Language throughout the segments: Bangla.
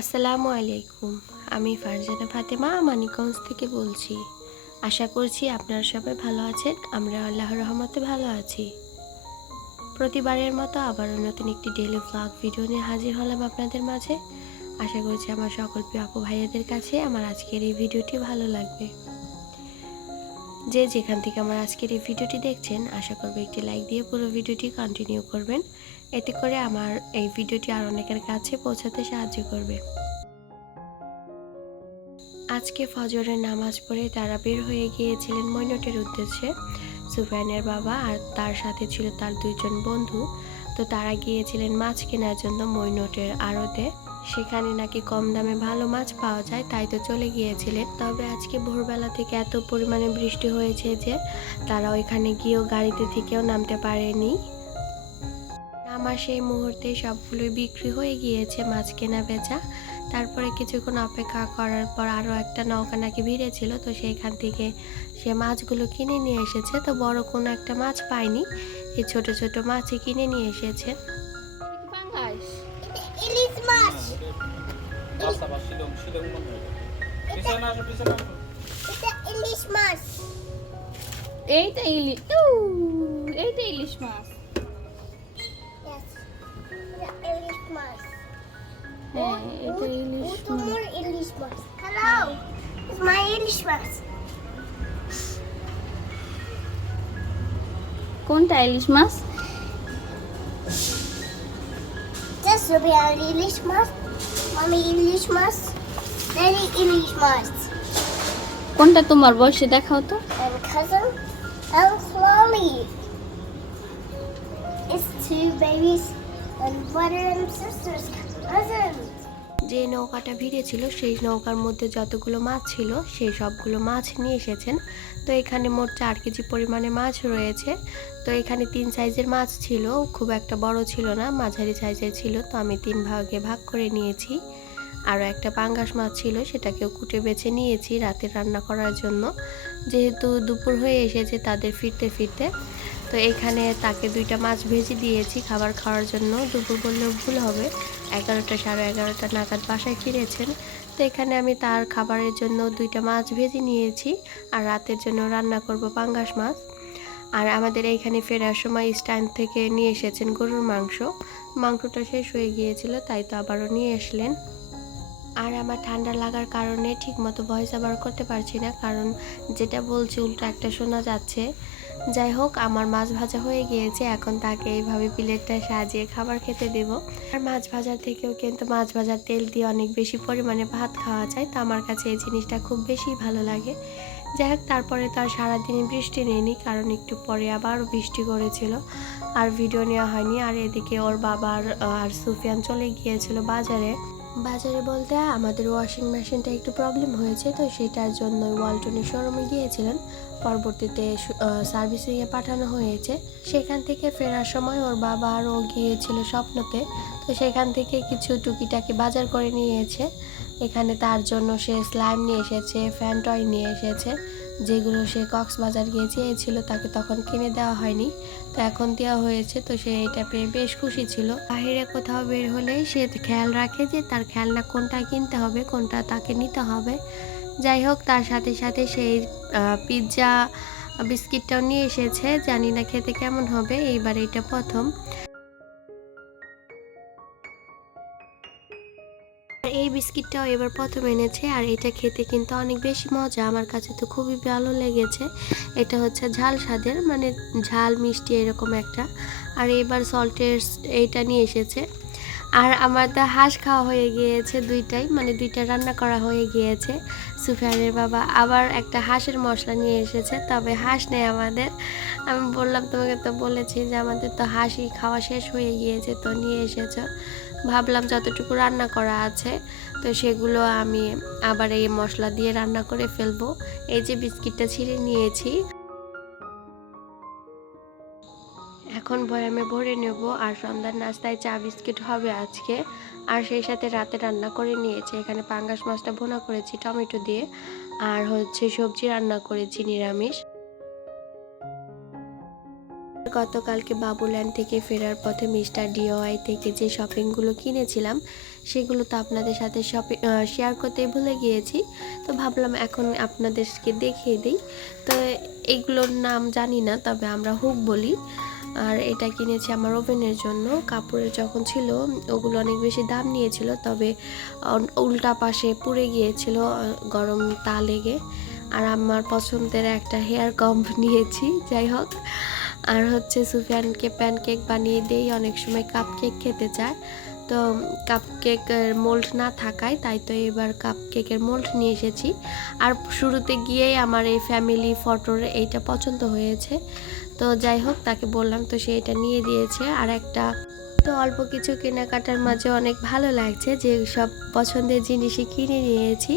আসসালামু আলাইকুম, আমি ফারজানা ফাতেমা মানিকগঞ্জ থেকে বলছি। আশা করছি আপনারা সবাই ভালো আছেন, আমরা আল্লাহর রহমতে ভালো আছি। প্রতিবারের মতো আবারও নতুন একটি ডেলি ব্লগ ভিডিও নিয়ে হাজির হলাম আপনাদের মাঝে। আশা করছি আমার সকল প্রিয় আপু ভাইয়াদের কাছে আমার আজকের এই ভিডিওটি ভালো লাগবে। যে যেখান থেকে আমার আজকের এই ভিডিওটি দেখছেন, আশা করব একটি লাইক দিয়ে পুরো ভিডিওটি কন্টিনিউ করবেন। এতে করে আমার এই ভিডিওটি আর অনেকের কাছে পৌঁছাতে সাহায্য করবে। আজকে ফজরের নামাজ পড়ে তারা বের হয়ে গিয়েছিলেন মৈনটের উদ্দেশ্যে। সুফিয়ানের বাবা আর তার সাথে ছিল তার দুইজন বন্ধু। তো তারা গিয়েছিলেন মাছ কেনার জন্য মৈনটের আড়তে। সেখানে নাকি কম দামে ভালো মাছ পাওয়া যায়, তাই তো চলে গিয়েছিলেন। তবে আজকে ভোরবেলা থেকে এত পরিমাণে বৃষ্টি হয়েছে যে তারা ওইখানে গিয়েও গাড়িতে থেকেও নামতে পারেনি। আমার সেই মুহূর্তে সবগুলোই বিক্রি হয়ে গিয়েছে মাছ কেনা বেচা। তারপরে কিছুক্ষণ অপেক্ষা করার পর আরও একটা নৌকা নাকি ভিড়ে ছিল তো সেইখান থেকে সে মাছগুলো কিনে নিয়ে এসেছে। তো বড় কোনো একটা মাছ পায়নি এই ছোট ছোট মাছই কিনে নিয়ে এসেছে। ইলিশ মাছ। এইটা ইলিশ এইটা ইলিশ মাছ। হ্যাঁ এটা ইলিশ ও মাছ। তোমার ইলিশ মাছ। হ্যালো ইটস মাই ইলিশ মাছ কোনটা ইলিশ মাছ? This will be our ইলিশ মাছ মামি ইলিশ মাছ ড্যাডি ইলিশ মাছ কোনটা তোমার বয়সে দেখাও তো। And cousin and Chloe. It's two babies and brother and sisters cousins. যে নৌকাটা ভিড়ে ছিল সেই নৌকার মধ্যে যতগুলো মাছ ছিল, সেই সবগুলো মাছ নিয়ে এসেছেন। তো এখানে মোট চার কেজি পরিমাণে মাছ রয়েছে। তো এখানে তিন সাইজের মাছ ছিল, খুব একটা বড় ছিল না, মাঝারি সাইজের ছিল। তো আমি তিন ভাগে ভাগ করে নিয়েছি। আরও একটা পাঙ্গাস মাছ ছিল, সেটাকেও কুটে বেছে নিয়েছি রাতে রান্না করার জন্য। যেহেতু দুপুর হয়ে এসেছে, তাদের ফিরতে ফিরতে তো এখানে তাকে দুইটা মাছ ভেজে দিয়েছি খাবার খাওয়ার জন্য। দুপুর বললেও ভুল হবে। এগারোটা, সাড়ে এগারোটা নাগাদ বাসায় ফিরেছেন। তো এখানে আমি তার খাবারের জন্য দুইটা মাছ ভেজে নিয়েছি আর রাতের জন্য রান্না করব পাঙ্গাস মাছ। আর আমাদের এইখানে ফেরার সময় স্ট্যান্ড থেকে নিয়ে এসেছেন গরুর মাংস। মাংসটা শেষ হয়ে গিয়েছিল, তাই তো আবারও নিয়ে আসলেন। আর আমার ঠান্ডা লাগার কারণে ঠিকমতো ভয়েস আবার করতে পারছি না, কারণ যেটা বলছি উল্টো একটা শোনা যাচ্ছে। যাই হোক, আমার মাছ ভাজা হয়ে গিয়েছে, এখন তাকে এইভাবে প্লেটটা সাজিয়ে খাবার খেতে দেব। আর মাছ ভাজার থেকেও কিন্তু মাছ ভাজার তেল দিয়ে অনেক বেশি পরিমাণে ভাত খাওয়া যায়, তো আমার কাছে এই জিনিসটা খুব বেশি ভালো লাগে। যাই হোক, তারপরে তো আর সারাদিনই বৃষ্টি নেয়নি কারণ একটু পরে আবার বৃষ্টি করেছিল, আর ভিডিও নেওয়া হয়নি। আর এদিকে ওর বাবার আর সুফিয়ান চলে গিয়েছিল বাজারে। বাজারে বলতে আমাদের ওয়াশিং মেশিনটা একটু প্রবলেম হয়েছে, তো সেটার জন্য ওয়ালটনের শোরুমে গিয়েছিলেন। পরবর্তীতে সার্ভিসিংয়ে পাঠানো হয়েছে। সেখান থেকে ফেরার সময় ওর বাবা আরও গিয়েছিল স্বপ্নতে, তো সেখান থেকে কিছু টুকিটাকি বাজার করে নিয়েছে। এখানে তার জন্য সে স্লাইম নিয়ে এসেছে ফ্যান্টয় নিয়ে এসেছে। যেগুলো সে কক্সবাজার গিয়ে চেয়েছিল তাকে তখন কিনে দেওয়া হয়নি। তো এখন দেওয়া হয়েছে, তো সে এটা পেয়ে বেশ খুশি ছিল। বাইরে কোথাও বের হলেই সে খেয়াল রাখে যে তার খেলনা কোনটা কিনতে হবে, কোনটা তাকে নিতে হবে। যাই হোক, তার সাথে সাথে সেই পিৎজা, বিস্কিটটাও নিয়ে এসেছে। জানি না খেতে কেমন হবে, এইবার এটা প্রথম। বিস্কিটটাও এবার প্রথম এনেছে আর এটা খেতে কিন্তু অনেক বেশি মজা। আমার কাছে তো খুবই ভালো লেগেছে। এটা হচ্ছে ঝাল স্বাদের মানে ঝাল, মিষ্টি এরকম একটা। আর এবার সল্টের এইটা নিয়ে এসেছে। আর আমার তো হাঁস খাওয়া হয়ে গিয়েছে দুইটাই মানে দুইটা রান্না করা হয়ে গিয়েছে। সুফিয়ানের বাবা আবার একটা হাঁসের মশলা নিয়ে এসেছে, তবে হাঁস নেই আমাদের। আমি বললাম, তোমাকে তো বলেছি যে আমাদের তো হাঁসই খাওয়া শেষ হয়ে গিয়েছে, তো নিয়ে এসেছ। ভাবলাম যতটুকু রান্না করা আছে, তো সেগুলো আমি আবার এই মশলা দিয়ে রান্না করে ফেলব। এই যে বিস্কিটটা ছিঁড়ে নিয়েছি। এখন বয়ামে ভরে নেব আর সন্ধ্যার নাস্তায় চা বিস্কিট হবে আজকে। আর সেই সাথে রাতে রান্না করে নিয়েছি। এখানে পাঙ্গাস মাছটা ভুনা করেছি টমেটো দিয়ে। আর হচ্ছে সবজি রান্না করেছি নিরামিষ। গতকালকে বাবুল্যান্ড থেকে ফেরার পথে মিস্টার ডিওয়াই থেকে যে শপিংগুলো কিনেছিলাম, সেগুলো তো আপনাদের সাথে শপিং শেয়ার করতে ভুলে গিয়েছি। তো ভাবলাম এখন আপনাদেরকে দেখিয়ে দিই। তো এইগুলোর নাম জানি না, তবে আমরা হুক বলি। আর এটা কিনেছি আমার ওভেনের জন্য। কাপড়ের যখন ছিল, ওগুলো অনেক বেশি দাম নিয়েছিল, তবে উল্টা পাশে পুড়ে গিয়েছিল গরম তা লেগে। আর আমার পছন্দের একটা হেয়ার কম্ব নিয়েছি, যাই হোক। আর হচ্ছে সুফিয়ানকে প্যানকেক বানিয়ে দেই, অনেক সময় কাপ কেক খেতে চায়। তো কাপ কেকের মোল্ড না থাকায়, তাই তো এবার কাপ কেকের মোল্ড নিয়ে এসেছি। আর শুরুতে গিয়েই আমার এই ফ্যামিলি ফটোর এইটা পছন্দ হয়েছে। তো যাই হোক, তাকে বললাম, তো সে এটা নিয়ে দিয়েছে। আর একটা তো অল্প কিছু কেনাকাটার মাঝে অনেক ভালো লাগছে যে সব পছন্দের জিনিসই কিনে নিয়েছি।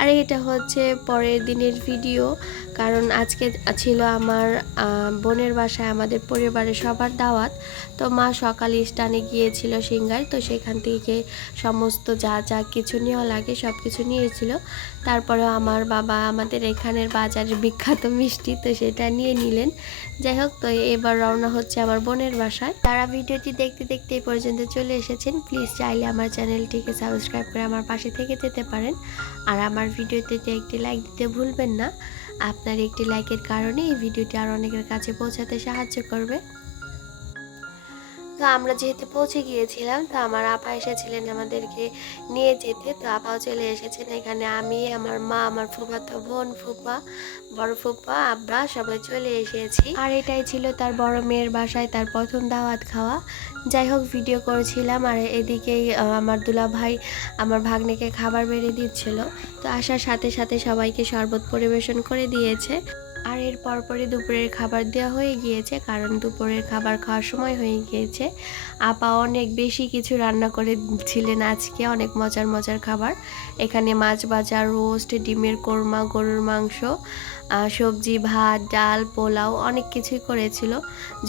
আর এটা হচ্ছে পরের দিনের ভিডিও কারণ আজকে ছিল আমার বোনের বাসায় আমাদের পরিবারের সবার দাওয়াত। তো মা সকালে স্টানে গিয়েছিল সিঙ্গার, তো সেখান থেকে সমস্ত যা যা কিছু নেওয়া লাগে সব কিছু নিয়েছিল। তারপরে আমার বাবা আমাদের এখানের বাজারের বিখ্যাত মিষ্টি, তো সেটা নিয়ে নিলেন। যাই হোক, তো এবার রওনা হচ্ছে আমার বোনের বাসায়। তারা ভিডিওটি দেখতে দেখতে এই পর্যন্ত চলে এসেছেন। প্লিজ চাইলে আমার চ্যানেলটিকে সাবস্ক্রাইব করে আমার পাশে থেকে যেতে পারেন। আর আমার ভিডিওতে একটি লাইক দিতে ভুলবেন না, আপনার একটি লাইকের কারণে এই ভিডিওটি আর অনেকের কাছে পৌঁছাতে সাহায্য করবে। তো আমরা যেহেতু পৌঁছে গিয়েছিলাম, তো আমার আপা এসেছিলেন আমাদেরকে নিয়ে যেতে। তো আপাও চলে এসেছেন এখানে। আমি, আমার মা, আমার ফুফাতো বোন ফুপা বড় ফুপা আব্বা সবাই চলে এসেছি। আর এটাই ছিল তার বড় মেয়ের বাসায় তার প্রথম দাওয়াত খাওয়া। যাই হোক ভিডিও করেছিলাম আর এদিকেই আমার দুলা ভাই আমার ভাগ্নেকে খাবার বেড়ে দিচ্ছিল। তো আসার সাথে সাথে সবাইকে শরবত পরিবেশন করে দিয়েছে। আর এর পরপরই দুপুরের খাবার দেওয়া হয়ে গিয়েছে, কারণ দুপুরের খাবার খাওয়ার সময় হয়ে গিয়েছে। আপা অনেক বেশি কিছু রান্না করেছিলেন আজকে, অনেক মজার মজার খাবার। এখানে মাছ বাজার রোস্ট, ডিমের কোরমা, গরুর মাংস সবজি, ভাত, ডাল, পোলাও অনেক কিছুই করেছিল।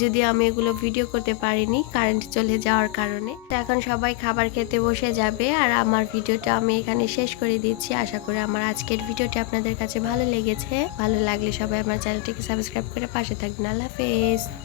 যদি আমি এগুলো ভিডিও করতে পারিনি কারেন্ট চলে যাওয়ার কারণে। এখন সবাই খাবার খেতে বসে যাবে আর আমার ভিডিওটা আমি এখানে শেষ করে দিচ্ছি। আশা করি আমার আজকের ভিডিওটি আপনাদের কাছে ভালো লেগেছে। ভালো লাগলে সবাই আমার চ্যানেলটিকে সাবস্ক্রাইব করে পাশে থাকবেন। আল্লাহ হাফেজ।